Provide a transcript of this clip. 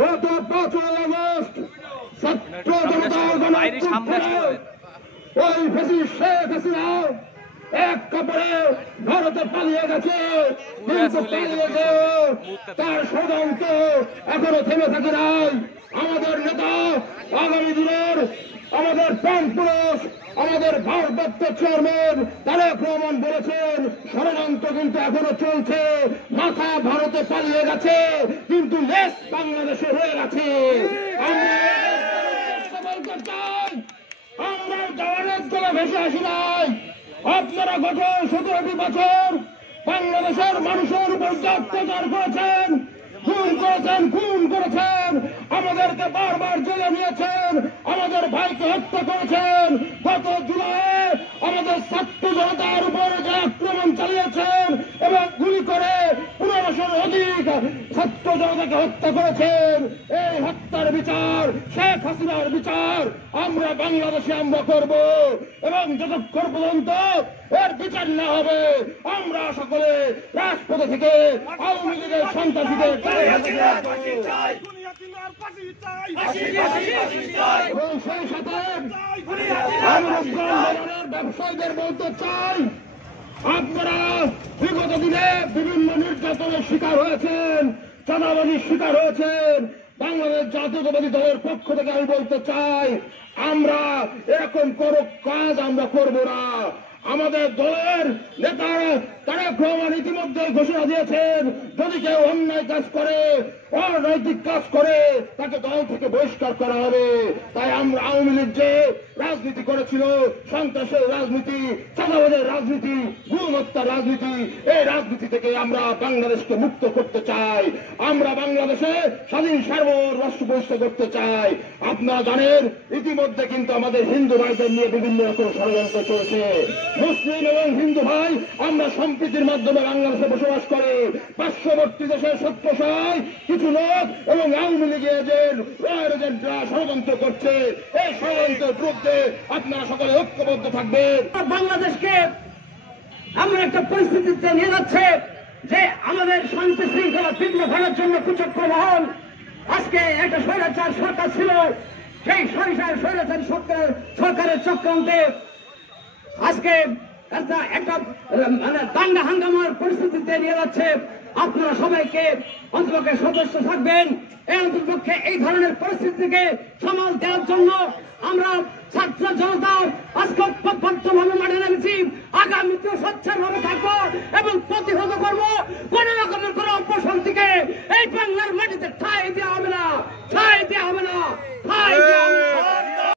গত 5 আগস্ট ছাত্র জনতার ওই ফ্যাসিস্ট শেখ হাসিনা এক কাপড়ে ভারতে পালিয়ে গেছে, কিন্তু পালিয়ে গিয়ে তার ষড়যন্ত্র এখনো থেমে থাকে নাই। আমাদের নেতা আগামী দিনের আমাদের প্রাণপুরুষ আমাদের ভারপ্রাপ্ত চেয়ারম্যান তারেক রহমান বলেছেন ষড়যন্ত্র কিন্তু এখনো চলছে। মাথা ভারতে পালিয়ে গেছে, কিন্তু লেস বাংলাদেশে রয়ে গেছে। আমরা জওয়ানের দলে ভেসে আসি নাই। আপনারা গত 17টি বছর বাংলাদেশের মানুষের উপর অত্যাচার করেছেন, খুন করেছেন, আমাদেরকে বারবার জেলে নিয়েছেন, আমাদের ভাইকে হত্যা করেছেন। গত জুলাইয়ে আমাদের ছাত্র জনতার উপরে যে আক্রমণ চালিয়েছেন এবং গুলি করে 1500-র অধিক ছাত্র জনতাকে হত্যা করেছেন, এই হত্যার বিচার, শেখ হাসিনার বিচার আমরা বাংলাদেশে আমরা করব। এবং যতক্ষণ পর্যন্ত এর বিচার না হবে আমরা সকলে রাজপথে থেকে আওয়ামী লীগের সন্ত্রাসীদের এবং সেই সাথে ব্যবসায়ীদের বলতে চাই, আপনারা বিগত দিনে বিভিন্ন নির্যাতনের শিকার হয়েছেন, চাঁদাবাজির শিকার হয়েছেন। বাংলাদেশ জাতীয়তাবাদী দলের পক্ষ থেকে আমি বলতে চাই, আমরা এরকম কোন কাজ আমরা করব না। আমাদের দলের নেতা তারেক রহমান ইতিমধ্যে ঘোষণা দিয়েছেন, যদি কেউ অন্যায় কাজ করে, অনৈতিক কাজ করে, তাকে দল থেকে বহিষ্কার করা হবে। তাই আমরা আওয়ামী লীগ যে রাজনীতি করেছিল, সন্ত্রাসের রাজনীতি, চাঁদাবাজের রাজনীতি, গুম হত্যার রাজনীতি, এই রাজনীতি থেকে আমরা বাংলাদেশকে মুক্ত করতে চাই। আমরা বাংলাদেশে স্বাধীন সার্বভৌম রাষ্ট্র প্রতিষ্ঠা করতে চাই। আপনারা জানেন ইতিমধ্যে কিন্তু আমাদের হিন্দু ভাইদের নিয়ে বিভিন্ন রকম ষড়যন্ত্র চলছে। মুসলিম এবং হিন্দু ভাই আমরা সম্প্রীতির মাধ্যমে বাংলাদেশে বসবাস করি। পার্শ্ববর্তী দেশের সত্যসায় কিছু লোক এবং আওয়ামী লীগের এজেন্টরা ষড়যন্ত্র করছে। এই ষড়যন্ত্রের বিরুদ্ধে আপনারা সকলে ঐক্যবদ্ধ থাকবেন। বাংলাদেশকে এমন একটা পরিস্থিতিতে নিয়ে যাচ্ছে যে আমাদের শান্তি শৃঙ্খলা তীব্র করার জন্য কুচক্র মহল আজকে একটা স্বৈরাচার সরকার ছিল, সেই স্বৈরাচার সরকারের চক্রান্তে আজকে একটা মানে দাঙ্গা হাঙ্গামার পরিস্থিতিতে নিয়ে যাচ্ছে। আপনারা সবাইকে অন্তপক্ষে সদস্য থাকবেন। এই অন্তপক্ষে এই ধরনের পরিস্থিতিকে সামাল দেওয়ার জন্য আমরা ছাত্র জনতা আজকে ঐক্যবদ্ধভাবে মাঠে নেমেছি। আগামীতেও সোচ্চারভাবে থাকবো এবং প্রতিহত করবো কোন রকমের কোন অপশক্তিকে এই বাংলার মাটিতে